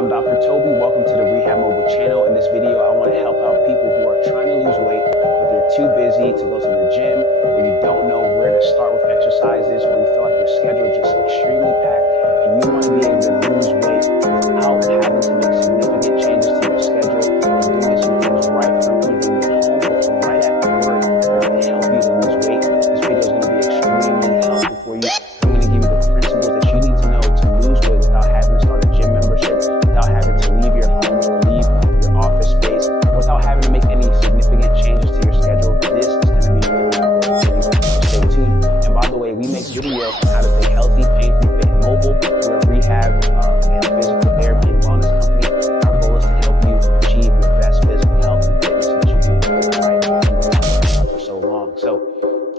I'm Dr. Toby. Welcome to the Rehab Mobile channel. In this video, I want to help out people who are trying to lose weight, but they're too busy to go to the gym, or you don't know where to start with exercises, or you feel like your schedule is just extremely packed, and you want to be able to lose weight without having to make significant changes to your schedule and doing some things right from either your home or from right at work that help you to lose weight. This video is going to be extremely helpful for you. I'm going to give you the principles that you need to know to lose weight without having to start a gym membership, without having to leave your home or leave your office space, without having to make any significant changes to your schedule. This is going to be really important for you. So stay tuned. And by the way, we make videos on how to stay healthy, pain-free, fit, and mobile. We're a rehab and physical therapy and wellness company. Our goal is to help you achieve your best physical health and fitness so that you can enjoy your life for so long. So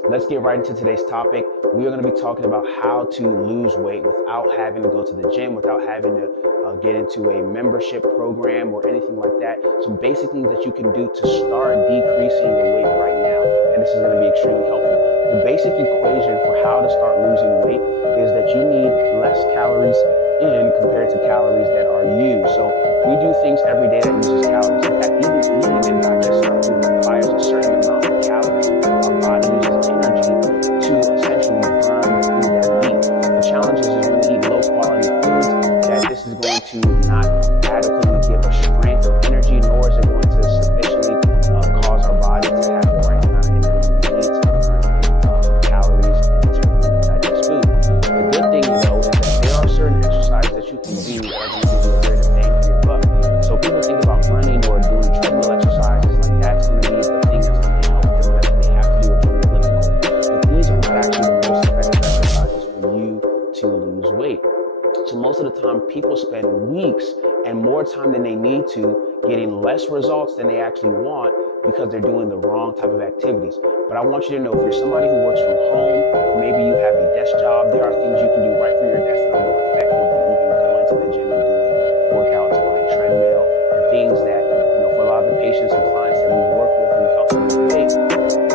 let's get right into today's topic. We are going to be talking about how to lose weight without having to go to the gym, without having to get into a membership program or anything like that. Some basic things that you can do to start decreasing your weight right now. And this is going to be extremely helpful. The basic equation for how to start losing weight is that you need less calories in compared to calories that are used. So we do things every day that uses calories. In fact, even eating and digesting food requires a certain amount of calories. Our body uses energy to essentially burn the food that we eat. The challenge is when we eat low quality foods, that this is going to not adequately give us strength or energy, nor is it going to sufficiently cause our body to have the right amount of energy we need to burn calories and to digest food. The good thing though is that there are certain exercises that you can do that are going to give you a greater bang for your buck. So people think about running or doing treadmill exercises, like that's going to be the thing that's going to help them, that they have to do it during the elliptical. But these are not actually the most effective exercises for you to lose weight. So most of the time, people spend weeks and more time than they need to getting less results than they actually want because they're doing the wrong type of activities. But I want you to know, if you're somebody who works from home, or maybe you have a desk job, there are things you can do right from your desk that are more effective than even going to the gym and doing workouts on a treadmill, and things that, for a lot of the patients and clients that we work with who help them lose weight,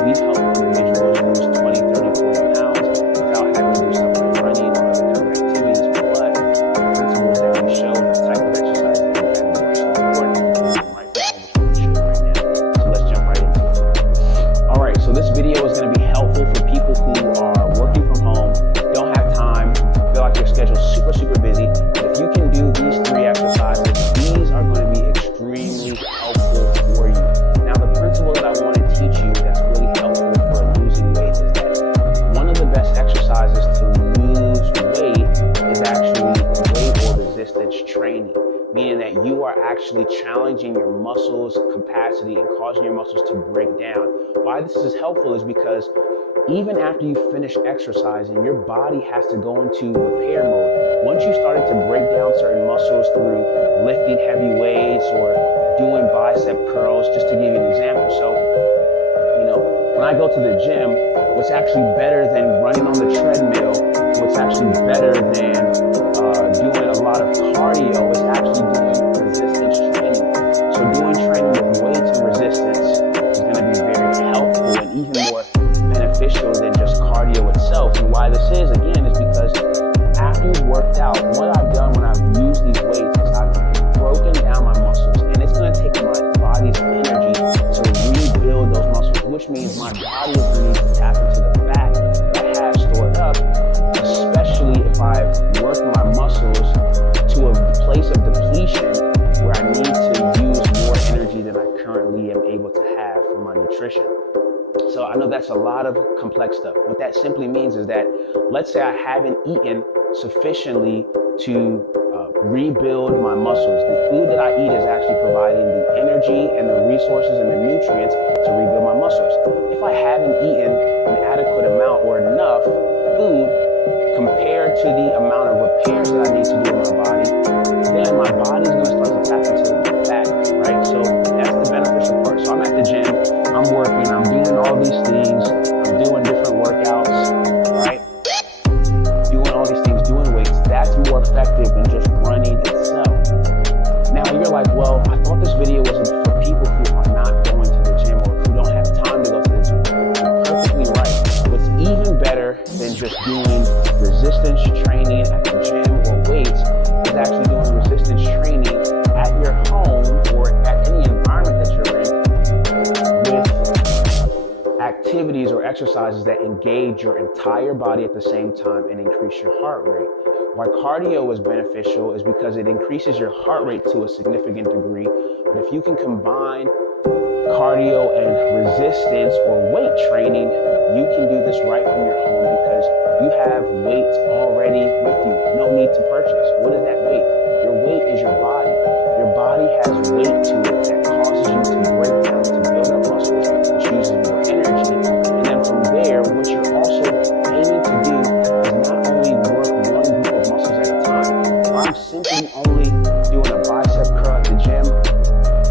we've helped individuals lose 20, 30, 40 pounds without having to do stuff like running or other type of activities. But the principles that we show, the type of exercise that we have, are so important to do them right from home, which we're going to show right now. So let's jump right into it. All right, so this video is going to be helpful for people who are working from home, don't have time, feel like your schedule's super, super busy. But if you can do these 3 exercises, these are going to be extremely helpful for you. Now, the principle that I want to teach you that's really helpful for losing weight is that one of the best exercises to lose weight is actually weight or resistance training, meaning that you are actually challenging your muscles' capacity and causing your muscles to break down. Why this is helpful is because even after you finish exercising, your body has to go into repair mode. Once you started to break down certain muscles through lifting heavy weights or doing bicep curls, just to give you an example. So, when I go to the gym, what's actually better than running on the treadmill, what's actually better than doing a lot of cardio is actually doing resistance training. So doing training with weights and resistance is going to be very helpful and even more beneficial than just cardio itself. And why this is, again, is because after you've worked out, what I've done when I've used these weights is I've broken down my muscles, and it's going to take my body's energy to rebuild those muscles, which means my body is going to need to tap into the fat that I have stored up, especially if I've worked my muscles to a place of depletion where I need to use more energy than I currently am able to have from my nutrition. So I know that's a lot of complex stuff. What that simply means is that, let's say I haven't eaten sufficiently to rebuild my muscles. The food that I eat is actually providing the energy and the resources and the nutrients to rebuild my muscles. If I haven't eaten an adequate amount or enough food compared to the amount of repairs that I need to do in my body, then my body's going to start to tap into fat, right? So that's the beneficial part. So I'm at the gym, I'm working, I'm doing all these things, I'm doing different workouts, right? Doing all these things, doing weights, that's more effective than just running itself. Now you're like, well, I thought this video was for people who are not going to the gym or who don't have time to go to the gym. You're perfectly right. What's even better than just doing resistance training at the gym or weights is actually doing resistance training activities or exercises that engage your entire body at the same time and increase your heart rate. Why cardio is beneficial is because it increases your heart rate to a significant degree. But if you can combine cardio and resistance or weight training, you can do this right from your home because you have weights already with you. No need to purchase. What is that weight? Your weight is your body. Your body has weight to it that causes you to break down, to build up muscles, which uses more energy. And then from there, what you're also aiming to do is not only work one group of muscles at a time. If I'm simply only doing a bicep curl at the gym,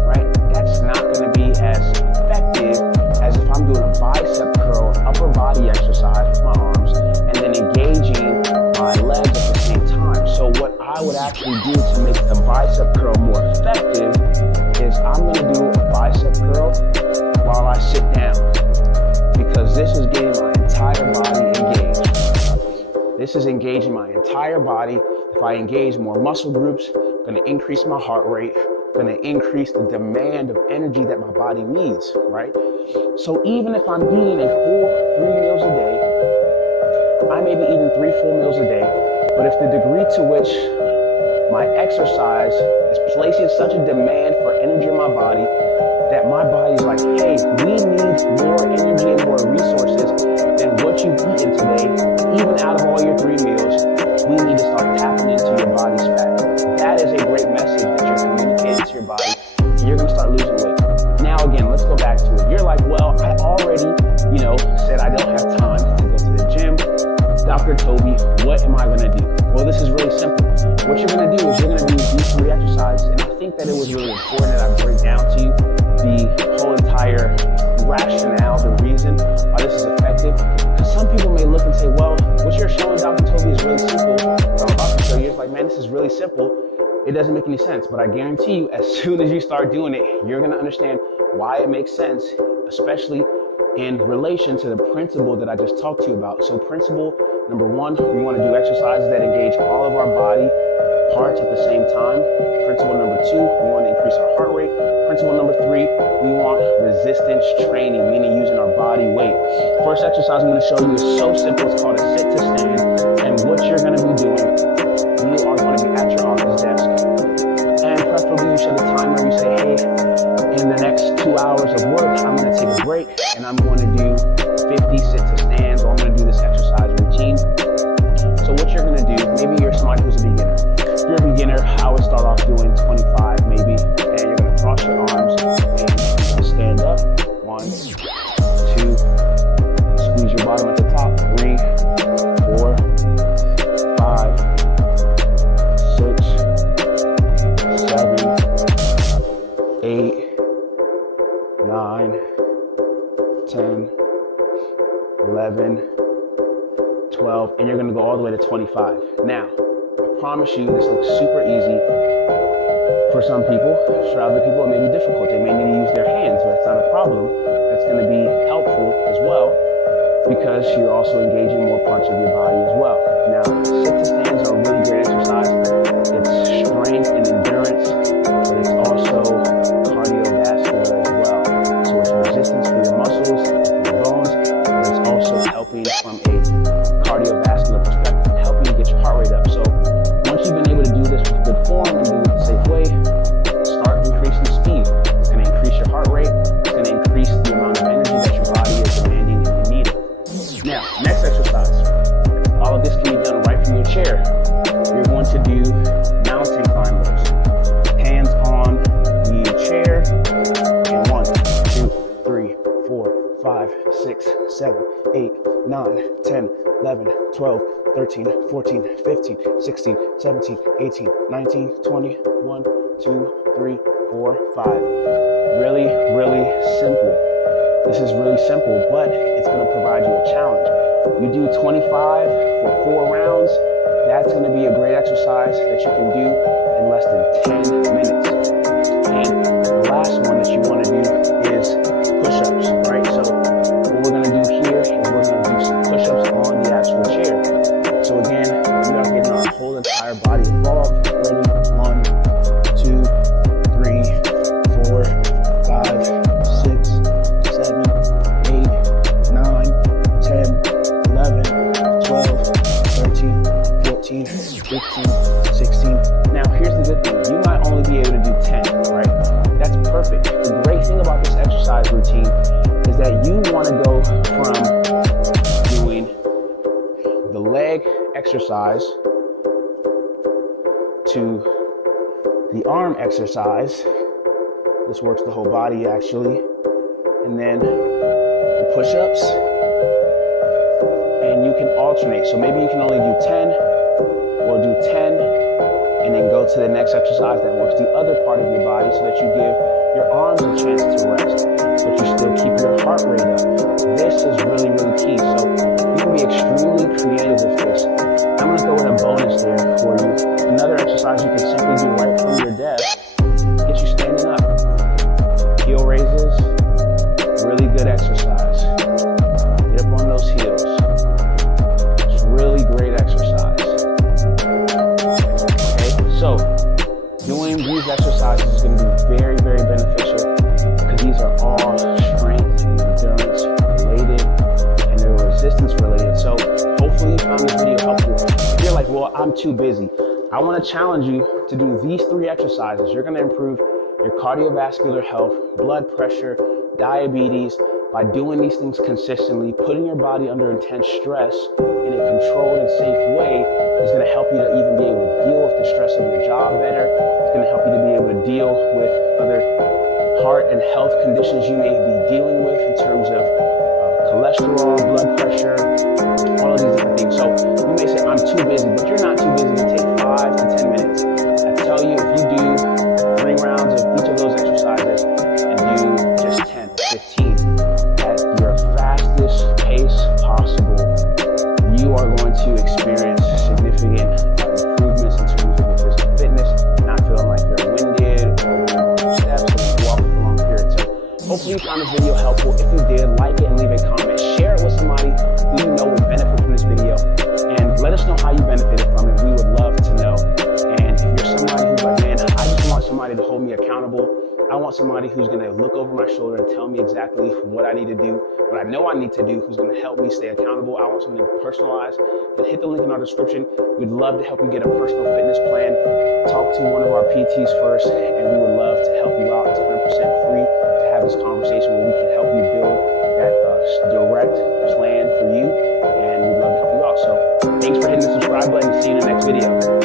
right, that's not going to be as effective as if I'm doing a bicep curl, upper body exercise with my arms, and then engaging my legs at the same time. So what I would actually do to make the bicep curl more effective is I'm going to do a bicep curl while I sit down, because this is getting my entire body engaged. This is engaging my entire body. If I engage more muscle groups, I'm going to increase my heart rate, going to increase the demand of energy that my body needs, right? So even if I'm eating a full 3 meals a day, I may be eating 3 full meals a day, but if the degree to which my exercise is placing such a demand for energy in my body that my body's like, hey, we need more energy and more resources than what you've eaten today, even out of all your 3 meals, we need to start tapping into your body's fat. That is a great message that you're communicating to your body, and you're going to start losing weight. Now, again, let's go back to it. You're like, well, I already, said I don't have time to go to the gym. Dr. Toby, what am I going to do? Well, this is really simple. What you're going to do is you're going to do these 3 exercises, and I think that it was really important that I break down to you the whole entire rationale, the reason why this is effective. Because some people may look and say, well, what you're showing, Dr. Toby, is really simple. What I'm about to show you is like, man, this is really simple. It doesn't make any sense. But I guarantee you, as soon as you start doing it, you're going to understand why it makes sense, especially in relation to the principle that I just talked to you about. So principle number 1, we want to do exercises that engage all of our body parts at the same time. Principle number 2, we want to increase our heart rate. Principle number 3, we want resistance training, meaning using our body weight. First exercise I'm going to show you is so simple. It's called a sit to stand. And what you're going to be doing, you are going to be at your office desk. And preferably you set a timer. You say, hey, in the next 2 hours of work, I'm going to take a break and I'm going to do 50 sit to stands, or I'm going to do this exercise routine. So what you're going to do, maybe you're somebody who's a beginner. If you're a beginner, I would start off doing 25 maybe, and you're going to cross your arms and stand up. 1, 2, squeeze your bottom at the top. 3, 4, 5, 6, 7, 8, 9, 10, 11, 12, and you're going to go all the way to 25. Now, I promise you, this looks super easy for some people. For other people, it may be difficult. They may need to use their hands, but that's not a problem. That's going to be helpful as well because you're also engaging more parts of your body as well. Now, sit to stands are a really great exercise. It's strength and endurance, but it's also cardiovascular as well. So it's resistance for your muscles, your bones, but it's also helping from a cardiovascular perspective, helping you get your heart rate up. So once you've been able to do this with good form and do it the safe way, start increasing the speed. It's going to increase your heart rate. It's going to increase the amount of energy that your body is demanding and needing. Now, next exercise. All of this can be done right from your chair. You're going to do mountain climbers. Hands on the chair. And 1, 2, 3, 4, 5, 6, 7, 8, 9, 10, 11, 12, 13, 14, 15, 16, 17, 18, 19, 20, 1, 2, 3, 4, 5. Really, really simple. This is really simple, but it's going to provide you a challenge. You do 25 for 4 rounds. That's going to be a great exercise that you can do in less than 10 minutes. And the last one that you want to do is push-ups, right? So what we're going to do here is we're going to do some push-ups on the actual chair. So again, we are getting our whole entire body involved. Ready? 1, 2, 3, 4, 5, 6, 7, 8, 9, 15, 16. Now, here's the good thing. You might only be able to do 10, right? That's perfect. The great thing about this exercise routine is that you want to go from doing the leg exercise to the arm exercise. This works the whole body, actually. And then the push-ups. And you can alternate. So maybe you can only do 10. We'll do 10 and then go to the next exercise that works the other part of your body so that you give your arms a chance to rest, but you still keep your heart rate up. This is really, really key. So you can be extremely creative with this. I'm going to go with a bonus there for you. Another exercise you can simply do right from your desk, get you standing up. Heel raises, really good exercise. Get up on those heels. It's really great exercise. Okay, so doing these exercises is going to be very, very beneficial because these are all strength and endurance related and they're resistance related. So hopefully you found this video helpful. If you're like, well, I'm too busy, I want to challenge you to do these 3 exercises. You're going to improve your cardiovascular health, blood pressure, diabetes by doing these things consistently. Putting your body under intense stress in a controlled and safe way is going to help you to even be able to deal with the stress of your job better. It's going to help you to be able to deal with other heart and health conditions you may be dealing with in terms of cholesterol, blood pressure, all of these different things. So you may say, I'm too busy, but you're not too busy to take 5 to 10 minutes. I tell you, if you do 3 rounds of each of those exercises and do just 10, 15 at your fastest pace possible, you are going to experience significant improvements in terms of your physical fitness, not feeling like you're winded or going steps or walking for long periods. So hopefully you found this video helpful. If you did, like it and leave a comment. Share it with somebody who you know would benefit from this video. And let us know how you benefited from it. We would love to know. And if you're somebody who's like, man, I just want somebody to hold me accountable. I want somebody who's going to look over my shoulder and tell me exactly what I need to do, what I know I need to do, who's going to help me stay accountable. I want something personalized. Then hit the link in our description. We'd love to help you get a personal fitness plan. Talk to one of our PTs first, and we would love to help you out. It's 100% free to have this conversation where we can help you build that direct plan for you, and we'd love to help you out. So thanks for hitting the subscribe button. See you in the next video.